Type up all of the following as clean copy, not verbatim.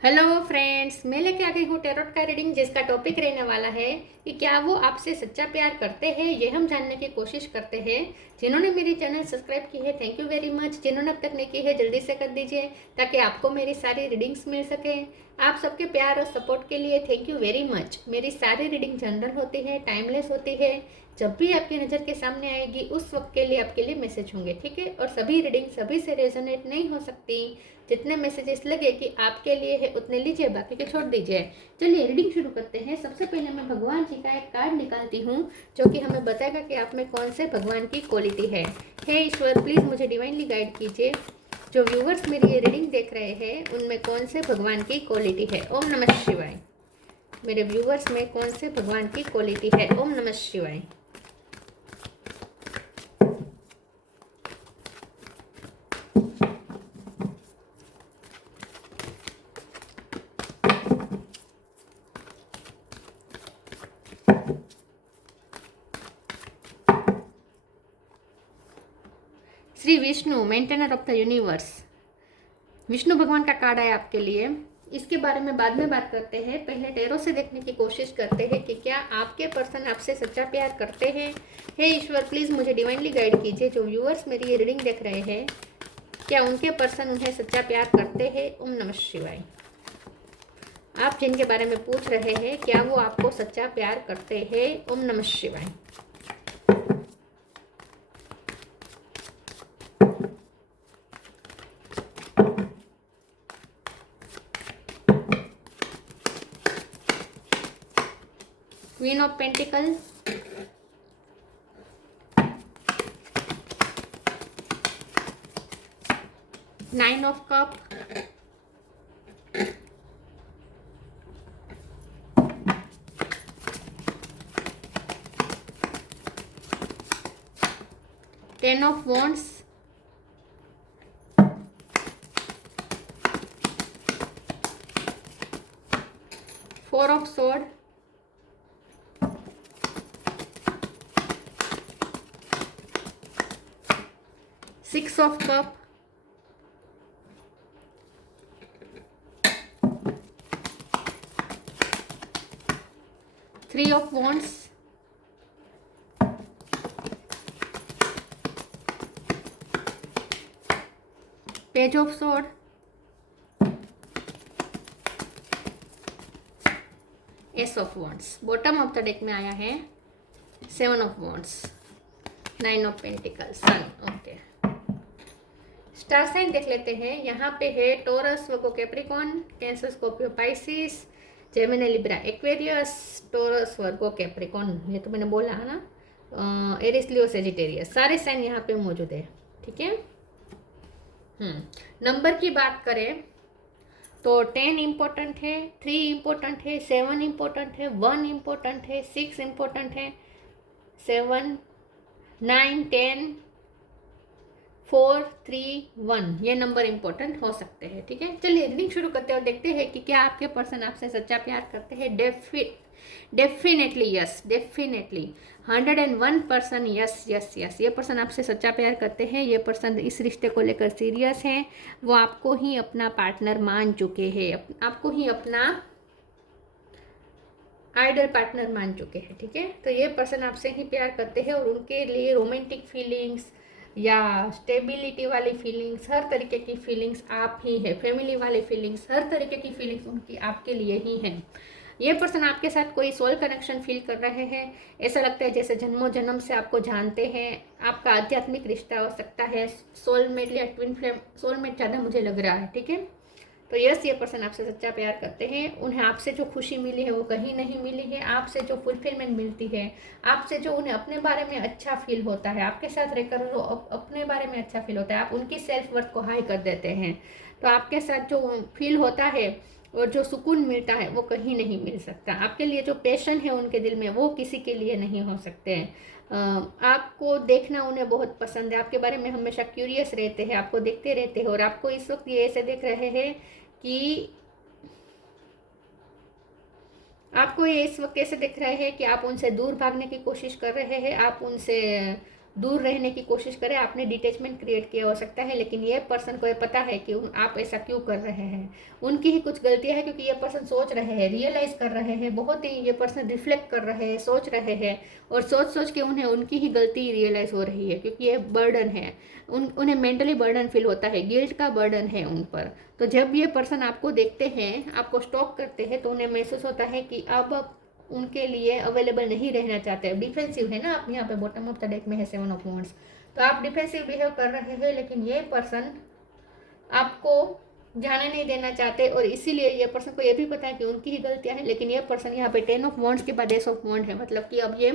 Hello friends, मैं लेके आ गई हूँ टैरोट का रीडिंग जिसका टॉपिक रहने वाला है कि क्या वो आपसे सच्चा प्यार करते हैं। ये हम जानने की कोशिश करते हैं। जिन्होंने मेरी चैनल सब्सक्राइब की है, थैंक यू वेरी मच। जिन्होंने अब तक नहीं की है, जल्दी से कर दीजिए ताकि आपको मेरी सारी रीडिंग्स मिल सके। आप सबके प्यार और सपोर्ट के लिए थैंक यू वेरी मच। मेरी सारी रीडिंग जनरल होती है, टाइमलेस होती है। जब भी आपकी नज़र के सामने आएगी उस वक्त के लिए आपके लिए मैसेज होंगे, ठीक है। और सभी रीडिंग सभी से रेजोनेट नहीं हो सकती। जितने मैसेजेस लगे कि आपके लिए है उतने लीजिए, बाकी के छोड़ दीजिए। चलिए रीडिंग शुरू करते हैं। सबसे पहले मैं भगवान जी का एक कार्ड निकालती हूँ जो कि हमें बताएगा कि आप में कौन से भगवान की क्वालिटी है। हे ईश्वर, प्लीज़ मुझे डिवाइनली गाइड कीजिए। जो व्यूवर्स मेरी ये रीडिंग देख रहे हैं उनमें कौन से भगवान की क्वालिटी है। ओम नमः शिवाय। मेरे व्यूवर्स में कौन से भगवान की क्वालिटी है। ओम नमः शिवाय। Shri Vishnu, maintainer of the universe. Vishnu भगवान का कार्ड है आपके लिए। इसके बारे में बाद में बात करते हैं। पहले टैरो से देखने की कोशिश करते हैं कि क्या आपके पर्सन आपसे सच्चा प्यार करते हैं। हे ईश्वर, प्लीज़ मुझे डिवाइनली गाइड कीजिए। जो व्यूअर्स मेरी ये रीडिंग देख रहे हैं, क्या उनके पर्सन उन्हें सच्चा प्यार करते हैं। ओम नमः शिवाय। आप जिनके बारे में पूछ रहे हैं, क्या वो आपको सच्चा प्यार करते हैं। ओम नमः शिवाय। Queen of pentacle, nine of cup, ten of wands, four of sword, six of cup, three of wands, page of sword, ace of wands. Bottom of the deck में आया है seven of wands, nine of pentacle, sun. Okay, star sign देख लेते हैं। यहाँ पे है Taurus, Virgo, Capricorn, Cancer, Scorpio, Pisces, Gemini, Libra, Aquarius, Taurus, Virgo, Capricorn. ये तो मैंने बोला है ना। एरिस, लियो, सेजिटेरियस, सारे साइन यहाँ पे मौजूद है, ठीक है। नंबर की बात करें तो 10 इम्पोर्टेंट है, 3 इम्पोर्टेंट है, 7 इम्पोर्टेंट है, 1 इम्पोर्टेंट है, 6 इम्पोर्टेंट है, 7, 9, 10, 4, 3, 1 ये नंबर इंपॉर्टेंट हो सकते हैं, ठीक है। चलिए रीडिंग शुरू करते हैं और देखते हैं कि क्या आपके पर्सन आपसे सच्चा प्यार करते हैं। Definitely yes, definitely 101% yes yes yes. ये पर्सन आपसे सच्चा प्यार करते हैं। ये पर्सन इस रिश्ते को लेकर सीरियस हैं। वो आपको ही अपना पार्टनर मान चुके हैं, आपको ही अपना आइडल पार्टनर मान चुके हैं, ठीक है। तो ये पर्सन आपसे ही प्यार करते हैं और उनके लिए रोमांटिक फीलिंग्स या स्टेबिलिटी वाली फीलिंग्स, हर तरीके की फीलिंग्स आप ही है। फैमिली वाली फीलिंग्स, हर तरीके की फीलिंग्स उनकी आपके लिए ही हैं। ये पर्सन आपके साथ कोई सोल कनेक्शन फील कर रहे हैं। ऐसा लगता है जैसे जन्मों जन्म से आपको जानते हैं। आपका आध्यात्मिक रिश्ता हो सकता है, सोलमेट या ट्विन फ्लेम। सोलमेट ज़्यादा मुझे लग रहा है, ठीक है। तो यस, ये पर्सन आपसे सच्चा प्यार करते हैं। उन्हें आपसे जो खुशी मिली है वो कहीं नहीं मिली है। आपसे जो फुलफिलमेंट मिलती है, आपसे जो उन्हें अपने बारे में अच्छा फील होता है, आपके साथ रहकर जो अपने बारे में अच्छा फील होता है, आप उनकी सेल्फ वर्थ को हाई कर देते हैं। तो आपके साथ जो फील होता है और जो सुकून मिलता है वो कहीं नहीं मिल सकता। आपके लिए जो पैशन है उनके दिल में वो किसी के लिए नहीं हो सकते हैं। आपको देखना उन्हें बहुत पसंद है। आपके बारे में हमेशा क्यूरियस रहते हैं, आपको देखते रहते हैं और आपको इस वक्त ये ऐसे देख रहे हैं कि आपको ये इस वक्त कैसे दिख रहे हैं कि आप उनसे दूर भागने की कोशिश कर रहे हैं। आप उनसे दूर रहने की कोशिश करे, आपने डिटैचमेंट क्रिएट किया हो सकता है, लेकिन ये पर्सन को ये पता है कि आप ऐसा क्यों कर रहे हैं। उनकी ही कुछ गलतियां हैं, क्योंकि ये पर्सन सोच रहे हैं, रियलाइज कर रहे हैं, बहुत ही ये पर्सन रिफ्लेक्ट कर रहे हैं, सोच रहे हैं, और सोच सोच के उन्हें उनकी ही गलती रियलाइज हो रही है, क्योंकि ये बर्डन है, उन्हें मेंटली बर्डन फील होता है, गिल्ट का बर्डन है उन पर। तो जब ये पर्सन आपको देखते हैं, आपको स्टॉक करते हैं, तो उन्हें महसूस होता है कि अब उनके लिए अवेलेबल नहीं रहना चाहते। डिफेंसिव है ना, आप यहाँ पे बॉटम ऑफ द डेक में है 7 ऑफ वांड्स, तो आप डिफेंसिव बिहेव कर रहे हैं, लेकिन ये पर्सन आपको जाने नहीं देना चाहते, और इसीलिए ये पर्सन को ये भी पता है कि उनकी ही गलतियां हैं, लेकिन ये पर्सन यहाँ पे 10 ऑफ वांड्स के बाद एस ऑफ वांड है, मतलब कि अब ये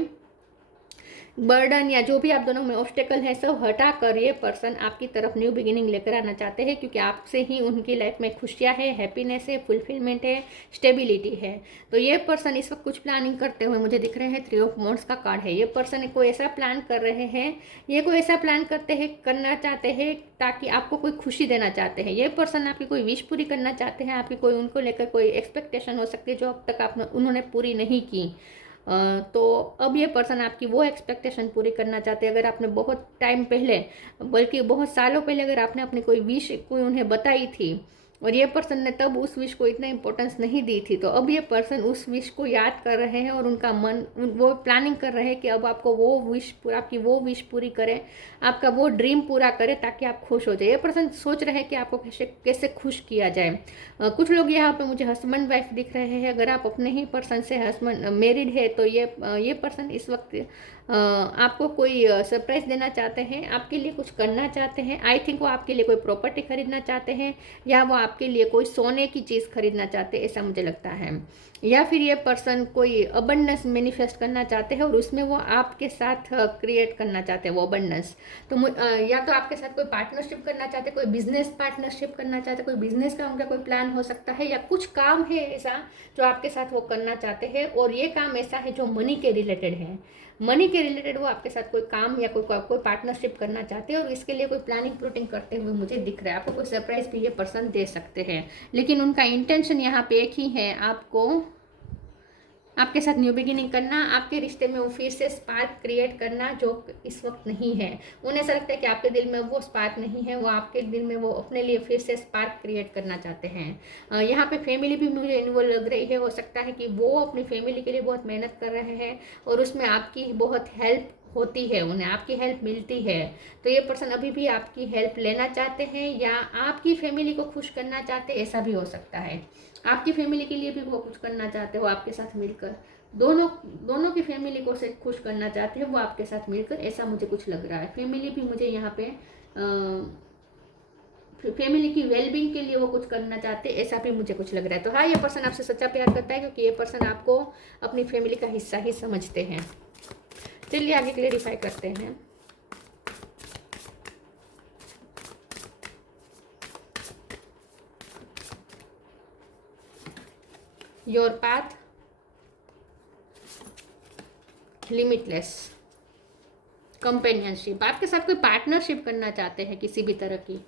बर्डन या जो भी आप दोनों में ऑब्स्टेकल है सब हटा कर ये पर्सन आपकी तरफ न्यू बिगिनिंग लेकर आना चाहते हैं, क्योंकि आपसे ही उनकी लाइफ में खुशियां है, हैप्पीनेस है, फुलफिलमेंट है, स्टेबिलिटी है। तो ये पर्सन इस वक्त कुछ प्लानिंग करते हुए मुझे दिख रहे हैं। 3 ऑफ वांड्स का कार्ड है। ये पर्सन कोई ऐसा प्लान कर रहे हैं, ये कोई ऐसा प्लान करते हैं, करना चाहते हैं ताकि आपको कोई खुशी देना चाहते हैं। ये पर्सन आपकी कोई विश पूरी करना चाहते हैं, आपकी कोई उनको लेकर कोई एक्सपेक्टेशन हो सकती है जो अब तक आपने उन्होंने पूरी नहीं की। तो अब ये पर्सन आपकी वो एक्सपेक्टेशन पूरी करना चाहते हैं। अगर आपने बहुत टाइम पहले, बल्कि बहुत सालों पहले अगर आपने अपनी कोई विश कोई उन्हें बताई थी और ये पर्सन ने तब उस विश को इतना इंपॉर्टेंस नहीं दी थी, तो अब ये पर्सन उस विश को याद कर रहे हैं और उनका मन वो प्लानिंग कर रहे हैं कि अब आपको वो विश आपकी वो विश पूरी करें, आपका वो ड्रीम पूरा करें ताकि आप खुश हो जाए। ये पर्सन सोच रहे हैं कि आपको कैसे कैसे खुश किया जाए। कुछ लोग यहाँ पे मुझे हस्बैंड वाइफ दिख रहे हैं। अगर आप अपने ही पर्सन से हस्बैंड मैरिड है तो ये पर्सन इस वक्त आपको कोई सरप्राइज देना चाहते हैं, आपके लिए कुछ करना चाहते हैं। आई थिंक वो आपके लिए कोई प्रॉपर्टी खरीदना चाहते हैं, या वो आपके लिए कोई सोने की चीज़ खरीदना चाहते हैं, ऐसा मुझे लगता है। या फिर ये पर्सन कोई अबंडेंस मैनिफेस्ट करना चाहते हैं और उसमें वो आपके साथ क्रिएट करना चाहते हैं वो अबंडेंस। तो या तो आपके साथ कोई पार्टनरशिप करना चाहते हैं, कोई बिजनेस पार्टनरशिप करना चाहते हैं, कोई बिजनेस का उनका कोई प्लान हो सकता है, या कुछ काम है ऐसा जो आपके साथ वो करना चाहते हैं, और ये काम ऐसा है जो मनी के रिलेटेड है। मनी के रिलेटेड वो आपके साथ कोई काम या कोई पार्टनरशिप करना चाहते हैं, और इसके लिए कोई प्लानिंग प्लॉटिंग करते हुए मुझे दिख रहा है। आपको कोई सरप्राइज भी ये पर्सन दे सकते हैं, लेकिन उनका इंटेंशन यहाँ पे एक ही है, आपके साथ न्यू बिगिनिंग करना, आपके रिश्ते में वो फिर से स्पार्क क्रिएट करना जो इस वक्त नहीं है। उन्हें ऐसा लगता है कि आपके दिल में वो स्पार्क नहीं है, वो आपके दिल में वो अपने लिए फिर से स्पार्क क्रिएट करना चाहते हैं। यहाँ पे फैमिली भी मुझे इन्वॉल्व लग रही है। हो सकता है कि वो अपनी फैमिली के लिए बहुत मेहनत कर रहे हैं और उसमें आपकी बहुत हेल्प होती है, उन्हें आपकी हेल्प मिलती है। तो ये पर्सन अभी भी आपकी हेल्प लेना चाहते हैं या आपकी फैमिली को खुश करना चाहते हैं, ऐसा भी हो सकता है। आपकी फैमिली के लिए भी वो कुछ करना चाहते हो आपके साथ मिलकर, दोनों की फैमिली को से खुश करना चाहते हैं वो आपके साथ मिलकर, ऐसा मुझे कुछ लग रहा है। फैमिली भी मुझे यहाँ पे फैमिली की वेलबींग के लिए वो कुछ करना चाहते हैं, ऐसा भी मुझे कुछ लग रहा है। तो हाँ, ये पर्सन आपसे सच्चा प्यार करता है, क्योंकि ये पर्सन आपको अपनी फैमिली का हिस्सा ही समझते हैं। चलिए आगे क्लेरिफाई करते हैं। योर पाथ, लिमिटलेस, कंपेनियनशिप, आपके साथ कोई पार्टनरशिप करना चाहते हैं किसी भी तरह की,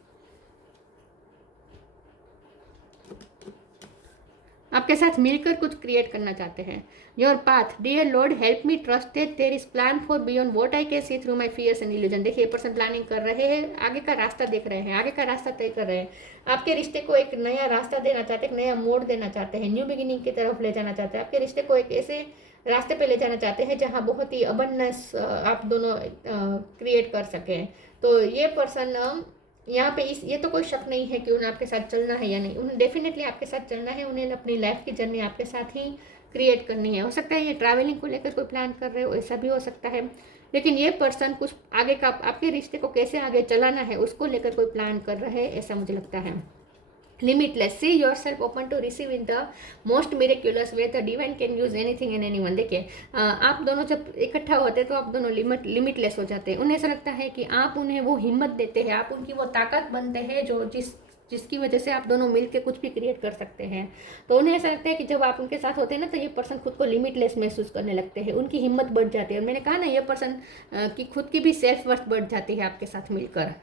आपके साथ मिलकर कुछ क्रिएट करना चाहते हैं। Your path, dear Lord help me trust that there is plan for beyond what I can see through my fears and illusion. देखिए, ये पर्सन प्लानिंग कर रहे हैं, आगे का रास्ता देख रहे हैं, आगे का रास्ता तय कर रहे हैं। आपके रिश्ते को एक नया रास्ता देना चाहते हैं, एक नया मोड़ देना चाहते हैं, न्यू बिगिनिंग की तरफ ले जाना चाहते हैं। आपके रिश्ते को एक ऐसे रास्ते पे ले जाना चाहते हैं जहाँ बहुत ही अबंडेंस आप दोनों क्रिएट कर सकें। तो ये पर्सन यहाँ पे ये तो कोई शक नहीं है कि उन्हें आपके साथ चलना है या नहीं, उन्हें डेफिनेटली आपके साथ चलना है। उन्हें अपनी लाइफ की जर्नी आपके साथ ही क्रिएट करनी है। हो सकता है ये ट्रैवलिंग को लेकर कोई प्लान कर रहे हो, ऐसा भी हो सकता है। लेकिन ये पर्सन कुछ आगे का आपके रिश्ते को कैसे आगे चलाना है उसको लेकर कोई प्लान कर रहे हैं, ऐसा मुझे लगता है। Limitless, see yourself open to receive in the most miraculous way, the divine can use anything and anyone. देखिए, आप दोनों जब इकट्ठा होते हैं तो आप दोनों लिमिटलेस हो जाते हैं। उन्हें ऐसा लगता है कि आप उन्हें वो हिम्मत देते हैं, आप उनकी वो ताकत बनते हैं जो जिसकी वजह से आप दोनों मिलकर कुछ भी क्रिएट कर सकते हैं। तो उन्हें ऐसा लगता है कि जब आप उनके साथ होते हैं ना, तो ये पर्सन खुद को लिमिटलेस महसूस करने लगते हैं, उनकी हिम्मत बढ़ जाती है। और मैंने कहा ना, ये पर्सन की खुद की भी सेल्फ वर्थ बढ़ जाती है आपके साथ मिलकर।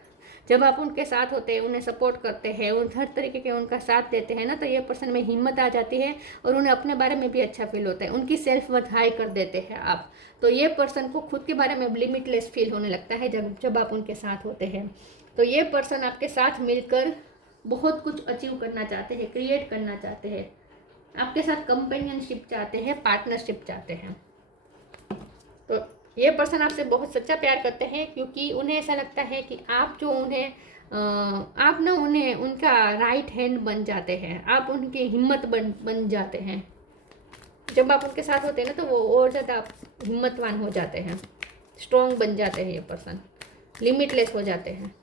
जब आप उनके साथ होते हैं, उन्हें सपोर्ट करते हैं, उन हर तरीके के उनका साथ देते हैं ना, तो ये पर्सन में हिम्मत आ जाती है और उन्हें अपने बारे में भी अच्छा फील होता है, उनकी सेल्फ वर्थ हाई कर देते हैं आप। तो ये पर्सन को खुद के बारे में लिमिटलेस फील होने लगता है जब आप उनके साथ होते हैं। तो ये पर्सन आपके साथ मिलकर बहुत कुछ अचीव करना चाहते हैं, क्रिएट करना चाहते हैं, आपके साथ कंपेनियनशिप चाहते हैं, पार्टनरशिप चाहते हैं। तो ये पर्सन आपसे बहुत सच्चा प्यार करते हैं, क्योंकि उन्हें ऐसा लगता है कि आप जो उन्हें आप ना उन्हें उनका राइट हैंड बन जाते हैं, आप उनकी हिम्मत बन जाते हैं। जब आप उनके साथ होते हैं ना, तो वो और ज़्यादा हिम्मतवान हो जाते हैं, स्ट्रॉन्ग बन जाते हैं, ये पर्सन लिमिटलेस हो जाते हैं।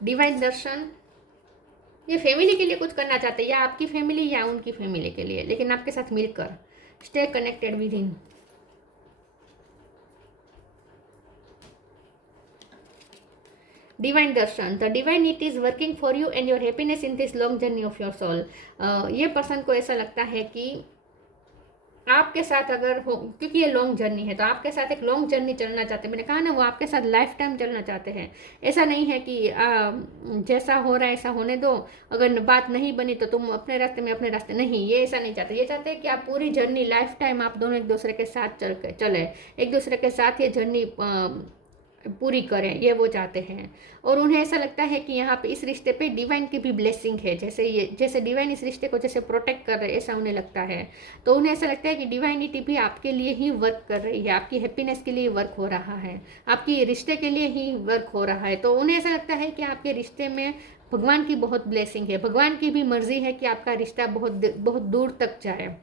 डिवाइन दर्शन, ये फैमिली के लिए कुछ करना चाहते हैं, या आपकी फैमिली या उनकी फैमिली के लिए, लेकिन आपके साथ मिलकर। Stay connected with him. Divine darshan, the divinity is working for you and your happiness in this long journey of your soul. ये पर्सन को ऐसा लगता है कि आपके साथ अगर हो, क्योंकि ये लॉन्ग जर्नी है, तो आपके साथ एक लॉन्ग जर्नी चलना चाहते हैं। मैंने कहा ना, वो आपके साथ लाइफ टाइम चलना चाहते हैं। ऐसा नहीं है कि जैसा हो रहा है ऐसा होने दो, अगर बात नहीं बनी तो तुम अपने रास्ते में अपने रास्ते, नहीं, ये ऐसा नहीं चाहते। ये चाहते हैं कि आप पूरी जर्नी लाइफ टाइम आप दोनों एक दूसरे के साथ चले, एक दूसरे के साथ ये जर्नी पूरी करें, ये वो चाहते हैं। और उन्हें ऐसा लगता है कि यहाँ पे इस रिश्ते पे डिवाइन की भी ब्लेसिंग है, जैसे डिवाइन इस रिश्ते को जैसे प्रोटेक्ट कर रहे हैं, ऐसा उन्हें लगता है। तो उन्हें ऐसा लगता है कि डिवाइनिटी भी आपके लिए ही वर्क कर रही है, आपकी हैप्पीनेस के लिए वर्क हो रहा है, आपकी रिश्ते के लिए ही वर्क हो रहा है। तो उन्हें ऐसा लगता है कि आपके रिश्ते में भगवान की बहुत ब्लेसिंग है, भगवान की भी मर्जी है कि आपका रिश्ता बहुत दूर तक जाए।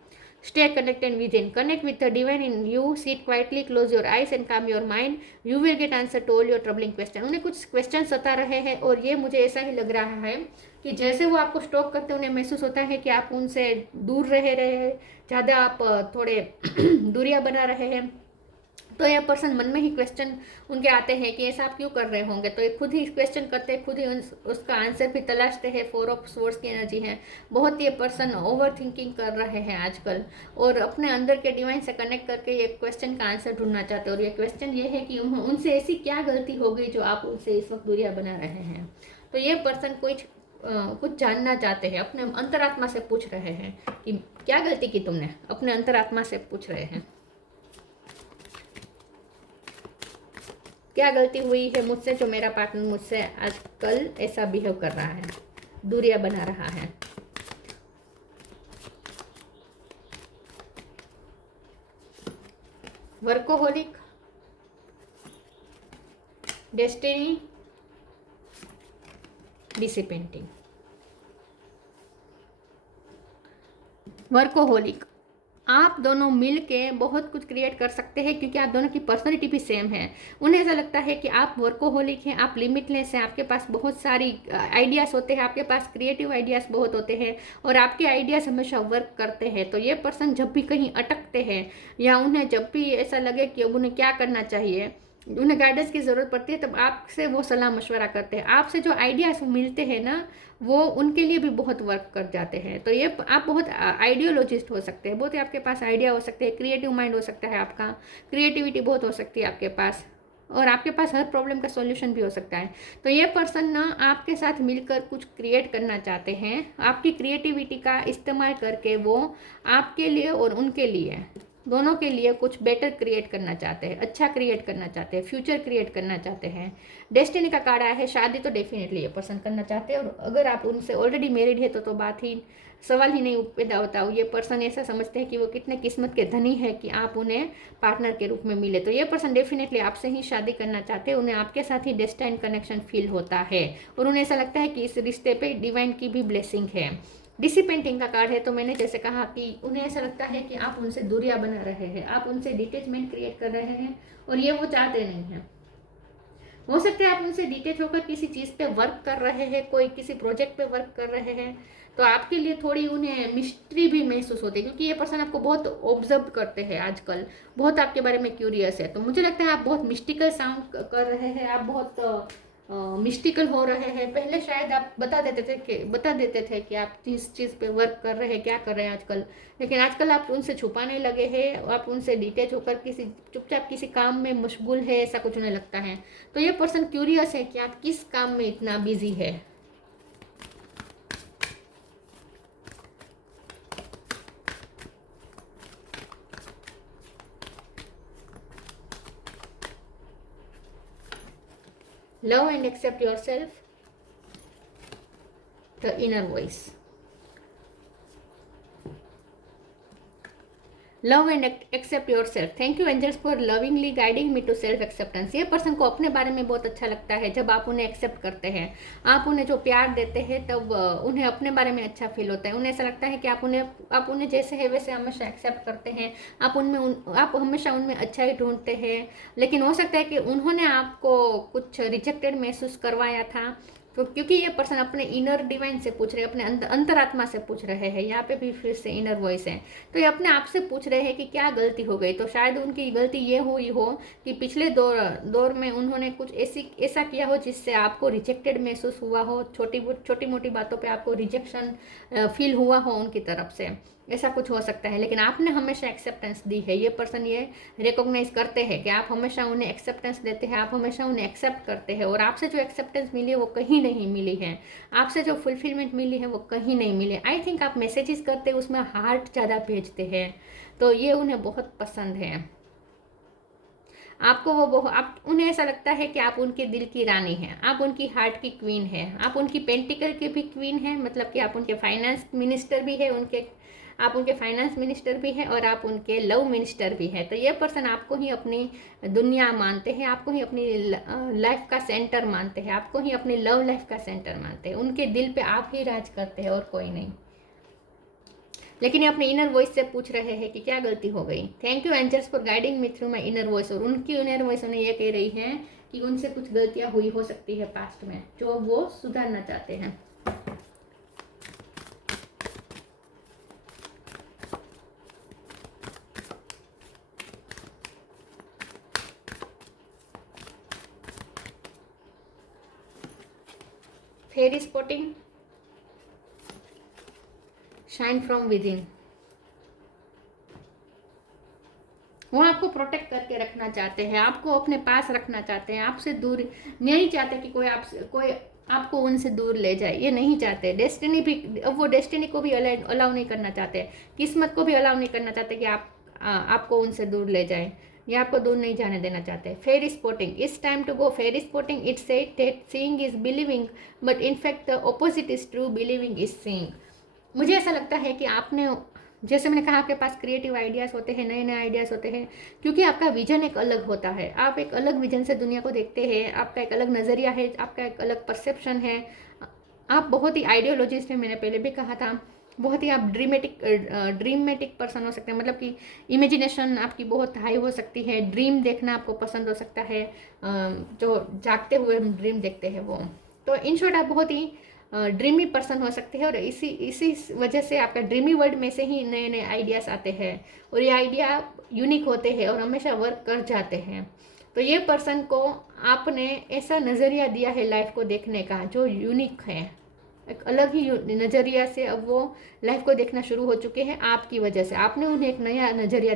Stay connected within. Connect with the divine in you. Sit quietly, close your eyes and calm your mind. You will get answer to all your troubling question. उन्हें कुछ क्वेश्चन सता रहे हैं, और ये मुझे ऐसा ही लग रहा है कि जैसे वो आपको स्टॉक करते हैं, उन्हें महसूस होता है कि आप उनसे दूर रह रहे हैं, ज़्यादा आप थोड़े दूरियां बना रहे हैं। तो यह पर्सन मन में ही क्वेश्चन उनके आते हैं कि ऐसा आप क्यों कर रहे होंगे। तो ये खुद ही क्वेश्चन करते हैं, खुद ही उसका आंसर भी तलाशते हैं। 4 ऑफ स्वॉर्ड्स की एनर्जी है, बहुत ये पर्सन ओवर थिंकिंग कर रहे हैं आजकल, और अपने अंदर के डिवाइन से कनेक्ट करके ये क्वेश्चन का आंसर ढूंढना चाहते हैं। और ये क्वेश्चन ये है कि उनसे ऐसी क्या गलती हो गई जो आप उनसे इस वक्त दूरियां बना रहे हैं। तो ये पर्सन कुछ जानना चाहते हैं, अपने अंतरात्मा से पूछ रहे हैं कि क्या गलती की तुमने, अपने अंतरात्मा से पूछ रहे हैं क्या गलती हुई है मुझसे, जो मेरा पार्टनर मुझसे आजकल ऐसा बिहेव कर रहा है, दूरियां बना रहा है। Workaholic, destiny, डिसिपेंटिंग। वर्कोहोलिक, आप दोनों मिल के बहुत कुछ क्रिएट कर सकते हैं, क्योंकि आप दोनों की पर्सनैलिटी भी सेम है। उन्हें ऐसा लगता है कि आप वर्कोहोलिक हैं, आप लिमिटलेस हैं, आपके पास बहुत सारी आइडियाज़ होते हैं, आपके पास क्रिएटिव आइडियाज़ बहुत होते हैं, और आपके आइडियाज़ हमेशा वर्क करते हैं। तो ये पर्सन जब भी कहीं अटकते हैं, या उन्हें जब भी ऐसा लगे कि अब उन्हें क्या करना चाहिए, उन्हें गाइडेंस की ज़रूरत पड़ती है, तब आपसे वो सलाह मशवरा करते हैं। आपसे जो आइडियाज़ मिलते हैं ना, वो उनके लिए भी बहुत वर्क कर जाते हैं। तो ये आप बहुत आइडियोलॉजिस्ट हो सकते हैं, बहुत ही आपके पास आइडिया हो सकते हैं, क्रिएटिव माइंड हो सकता है आपका, क्रिएटिविटी बहुत हो सकती है आपके पास, और आपके पास हर प्रॉब्लम का सॉल्यूशन भी हो सकता है। तो ये पर्सन ना आपके साथ मिलकर कुछ क्रिएट करना चाहते हैं, आपकी क्रिएटिविटी का इस्तेमाल करके वो आपके लिए और उनके लिए, दोनों के लिए कुछ बेटर क्रिएट करना चाहते हैं, अच्छा क्रिएट करना चाहते हैं, फ्यूचर क्रिएट करना चाहते हैं। डेस्टिनी का कार्ड आया है, शादी तो डेफिनेटली ये पसंद करना चाहते हैं, और अगर आप उनसे ऑलरेडी मैरिड है तो बात ही सवाल ही नहीं पैदा होता। ये पर्सन ऐसा समझते हैं कि वो कितने किस्मत के धनी है कि आप उन्हें पार्टनर के रूप में मिले। तो ये पर्सन डेफिनेटली आपसे ही शादी करना चाहते हैं, उन्हें आपके साथ ही डेस्टाइन कनेक्शन फील होता है, और उन्हें ऐसा लगता है कि इस रिश्ते पे डिवाइन की भी ब्लेसिंग है। डिसिपेंटिंग का कार्ड है, तो मैंने जैसे कहा कि उन्हें ऐसा लगता है कि आप उनसे दूरियां बना रहे हैं, आप उनसे डिटेचमेंट क्रिएट कर रहे हैं, और ये वो चाहते नहीं हैं। हो सकता है आप उनसे डिटेच होकर किसी चीज़ पे वर्क कर रहे हैं, कोई किसी प्रोजेक्ट पे वर्क कर रहे हैं, तो आपके लिए थोड़ी उन्हें मिस्ट्री भी महसूस होती है, क्योंकि ये पर्सन आपको बहुत ऑब्जर्व करते हैं आजकल, बहुत आपके बारे में क्यूरियस है। तो मुझे लगता है आप बहुत मिस्टिकल साउंड कर रहे हैं, आप बहुत मिस्टिकल हो रहे हैं। पहले शायद आप बता देते थे कि आप जिस चीज़ पे वर्क कर रहे हैं, क्या कर रहे हैं आजकल, लेकिन आजकल आप उनसे छुपाने लगे हैं, आप उनसे डिटेच होकर किसी चुपचाप किसी काम में मशगूल है, ऐसा कुछ उन्हें लगता है। तो ये पर्सन क्यूरियस है कि आप किस काम में इतना बिजी है। Love and accept yourself, the inner voice. Love and accept yourself. Thank you angels for lovingly guiding me to self acceptance. ये पर्सन को अपने बारे में बहुत अच्छा लगता है जब आप उन्हें एक्सेप्ट करते हैं, आप उन्हें जो प्यार देते हैं, तब उन्हें अपने बारे में अच्छा फील होता है। उन्हें ऐसा लगता है कि आप उन्हें जैसे है वैसे हमेशा एक्सेप्ट करते हैं, आप हमेशा उनमें अच्छा ही ढूंढते हैं। लेकिन हो सकता है कि उन्होंने आपको कुछ रिजेक्टेड महसूस करवाया था, तो क्योंकि ये पर्सन अपने इनर डिवाइन से पूछ रहे हैं, अपने अंतरात्मा से पूछ रहे हैं। यहाँ पे भी फिर से इनर वॉइस है, तो ये अपने आप से पूछ रहे हैं कि क्या गलती हो गई। तो शायद उनकी गलती ये हुई हो कि पिछले दौर में उन्होंने कुछ ऐसा किया हो जिससे आपको रिजेक्टेड महसूस हुआ हो, छोटी मोटी बातों पे आपको रिजेक्शन फील हुआ हो उनकी तरफ से, ऐसा कुछ हो सकता है। लेकिन आपने हमेशा एक्सेप्टेंस दी है। ये पर्सन ये रिकॉग्नाइज करते हैं कि आप हमेशा उन्हें एक्सेप्टेंस देते हैं, आप हमेशा उन्हें एक्सेप्ट करते हैं, और आपसे जो एक्सेप्टेंस मिली है वो कहीं नहीं मिली है, आपसे जो फुलफिलमेंट मिली है वो कहीं नहीं मिली। आई थिंक आप मैसेजेस करते हैं उसमें हार्ट ज़्यादा भेजते हैं, तो ये उन्हें बहुत पसंद है। आपको आप उन्हें ऐसा लगता है कि आप उनके दिल की रानी हैं, आप उनकी हार्ट की क्वीन है, आप उनकी पेंटिकल की भी क्वीन है, मतलब कि आप उनके फाइनेंस मिनिस्टर भी है, आप उनके फाइनेंस मिनिस्टर भी हैं, और आप उनके लव मिनिस्टर भी हैं। तो ये पर्सन आपको ही अपनी दुनिया मानते हैं, आपको ही अपनी लाइफ का सेंटर मानते हैं, आपको ही अपनी लव लाइफ का सेंटर मानते हैं। उनके दिल पे आप ही राज करते हैं और कोई नहीं। लेकिन ये अपने इनर वॉइस से पूछ रहे हैं कि क्या गलती हो गई। Thank you angels for guiding me through my inner voice. और उनकी इनर वॉइस उन्हें ये कह रही है कि उनसे कुछ गलतियां हुई हो सकती है पास्ट में, जो वो सुधारना चाहते हैं। Fairy spotting, shine from within. वो आपको प्रोटेक्ट करके रखना चाहते हैं, आपको अपने पास रखना चाहते हैं, आपसे दूर नहीं चाहते कि कोई आपको उनसे दूर ले जाए, ये नहीं चाहते। डेस्टिनी भी, अब वो डेस्टिनी को भी अलाउ नहीं करना चाहते, किस्मत को भी अलाउ नहीं करना चाहते कि आपको उनसे दूर ले जाए, या आपको दूर नहीं जाने देना चाहते। Fairy spotting, it's time to go fairy spotting. It's said that seeing is believing, but in fact the opposite is true, believing is seeing. मुझे ऐसा लगता है कि आपने, जैसे मैंने कहा, आपके पास क्रिएटिव आइडियाज़ होते हैं, नए नए आइडियाज़ होते हैं, क्योंकि आपका विजन एक अलग होता है, आप एक अलग विजन से दुनिया को देखते हैं, आपका एक अलग नज़रिया है, आपका एक अलग परसेप्शन है, आप बहुत ही आइडियोलॉजिस्ट हैं, मैंने पहले भी कहा था, बहुत ही आप ड्रीमेटिक पर्सन हो सकते हैं, मतलब कि इमेजिनेशन आपकी बहुत हाई हो सकती है, ड्रीम देखना आपको पसंद हो सकता है, जो जागते हुए हम ड्रीम देखते हैं वो। तो इन शॉर्ट आप बहुत ही ड्रीमी पर्सन हो सकते हैं, और इसी वजह से आपका ड्रीमी वर्ल्ड में से ही नए नए आइडियाज़ आते हैं, और ये आइडिया यूनिक होते हैं और हमेशा वर्क कर जाते हैं। तो ये पर्सन को आपने ऐसा नज़रिया दिया है लाइफ को देखने का जो यूनिक है, एक अलग ही नज़रिया से अब वो लाइफ को देखना शुरू हो चुके हैं आपकी वजह से। आपने उन्हें एक नया नज़रिया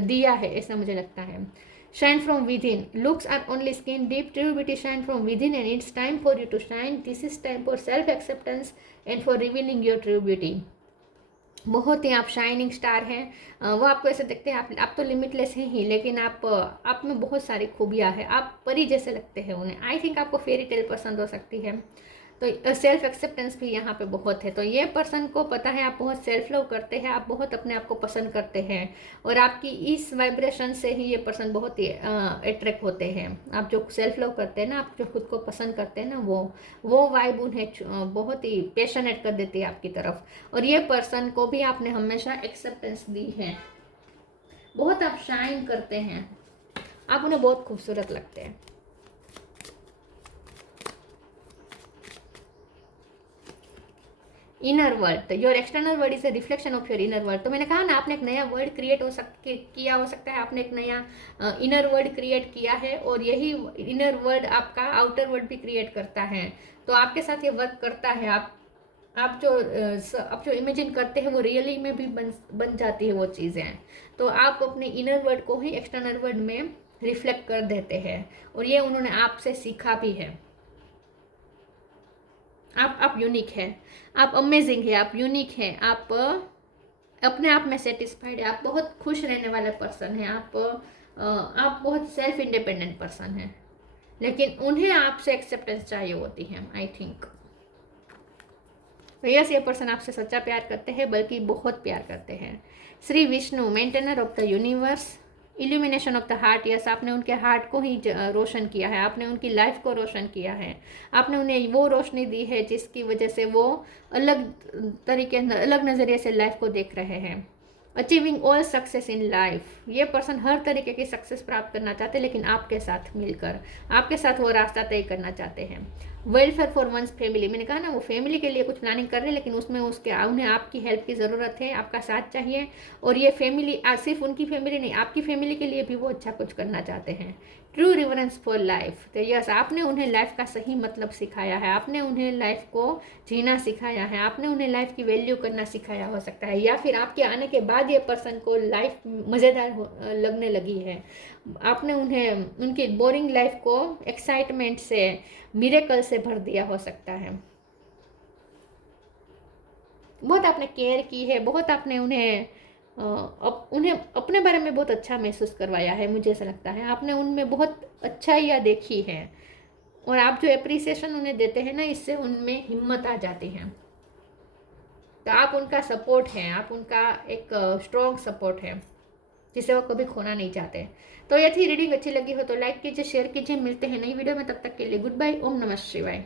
दिया है, ऐसा मुझे लगता है। Shine from within. Looks are only skin deep. True beauty shine from within, and it's time for you to shine. This is time for self-acceptance and for revealing your true beauty. बहुत ही आप shining star हैं। वो आपको ऐसे देखते हैं, आप तो लिमिटलेस हैं ही, लेकिन आप में बहुत सारी खूबियाँ हैं, आप परी जैसे लगते हैं उन्हें। आई थिंक आपको फेरी टेल पसंद हो सकती है। तो सेल्फ एक्सेप्टेंस भी यहाँ पे बहुत है। तो ये पर्सन को पता है आप बहुत सेल्फ लव करते हैं, आप बहुत अपने आप को पसंद करते हैं, और आपकी इस वाइब्रेशन से ही ये पर्सन बहुत ही अट्रैक्ट होते हैं। आप जो सेल्फ लव करते हैं ना, आप जो खुद को पसंद करते हैं ना, वो वाइब उन्हें बहुत ही पैशनेट कर देती है आपकी तरफ। और ये पर्सन को भी आपने हमेशा एक्सेप्टेंस दी है। बहुत आप शाइन करते हैं, आप उन्हें बहुत खूबसूरत लगते हैं। Inner world, your external world is a reflection of your inner world. तो मैंने कहा ना, आपने एक नया वर्ल्ड क्रिएट किया हो सकता है, आपने एक नया इनर वर्ल्ड क्रिएट किया है, और यही इनर वर्ल्ड आपका आउटर वर्ल्ड भी क्रिएट करता है। तो आपके साथ ये वर्क करता है। आप जो इमेजिन करते हैं वो रियली में भी बन जाती है वो चीज़ें। तो आप अपने इनर वर्ल्ड को ही एक्सटर्नल वर्ल्ड में रिफ्लेक्ट कर देते हैं, और ये उन्होंने आपसे सीखा भी है। आप यूनिक है, आप अमेजिंग है, आप यूनिक है, आप अपने आप में सेटिस्फाइड है, आप बहुत खुश रहने वाले पर्सन हैं, आप बहुत सेल्फ इंडिपेंडेंट पर्सन हैं, लेकिन उन्हें आपसे एक्सेप्टेंस चाहिए होती है, आई थिंक। तो यस, ये पर्सन आपसे सच्चा प्यार करते हैं, बल्कि बहुत प्यार करते हैं। Shri Vishnu, maintainer of the universe, illumination of the heart. Yes, आपने उनके हार्ट को ही रोशन किया है, आपने उनकी लाइफ को रोशन किया है, आपने उन्हें वो रोशनी दी है जिसकी वजह से वो अलग अलग नज़रिए से लाइफ को देख रहे हैं। Achieving all success in life, ये पर्सन हर तरीके की सक्सेस प्राप्त करना चाहते हैं, लेकिन आपके साथ मिलकर, आपके साथ वो रास्ता तय करना चाहते हैं। वेलफेयर फॉर वंस फैमिली, मैंने कहा ना, वो फैमिली के लिए कुछ प्लानिंग कर रहे हैं, लेकिन उसमें उन्हें आपकी हेल्प की ज़रूरत है, आपका साथ चाहिए। और ये फैमिली सिर्फ उनकी फैमिली नहीं, आपकी फैमिली के लिए भी वो अच्छा कुछ करना चाहते हैं। ट्रू रिवरेंस फॉर लाइफ, तो यस, आपने उन्हें लाइफ का सही मतलब सिखाया है, आपने उन्हें लाइफ को जीना सिखाया है, आपने उन्हें लाइफ की वैल्यू करना सिखाया हो सकता है, या फिर आपके आने के बाद ये पर्सन को लाइफ मज़ेदार लगने लगी है। आपने उन्हें उनकी बोरिंग लाइफ को एक्साइटमेंट से, मिरेकल से भर दिया हो सकता है। बहुत आपने केयर की है, बहुत आपने उन्हें अपने बारे में बहुत अच्छा महसूस करवाया है, मुझे ऐसा लगता है। आपने उनमें बहुत अच्छाइयाँ देखी है, और आप जो एप्रिसिएशन उन्हें देते हैं ना, इससे उनमें हिम्मत आ जाती है। तो आप उनका सपोर्ट हैं, आप उनका एक स्ट्रॉन्ग सपोर्ट है, जिसे वो कभी खोना नहीं चाहते। तो ये थी रीडिंग। अच्छी लगी हो तो लाइक कीजिए, शेयर कीजिए। मिलते हैं नई वीडियो में, तब तक के लिए गुड बाय। ओम नमः शिवाय।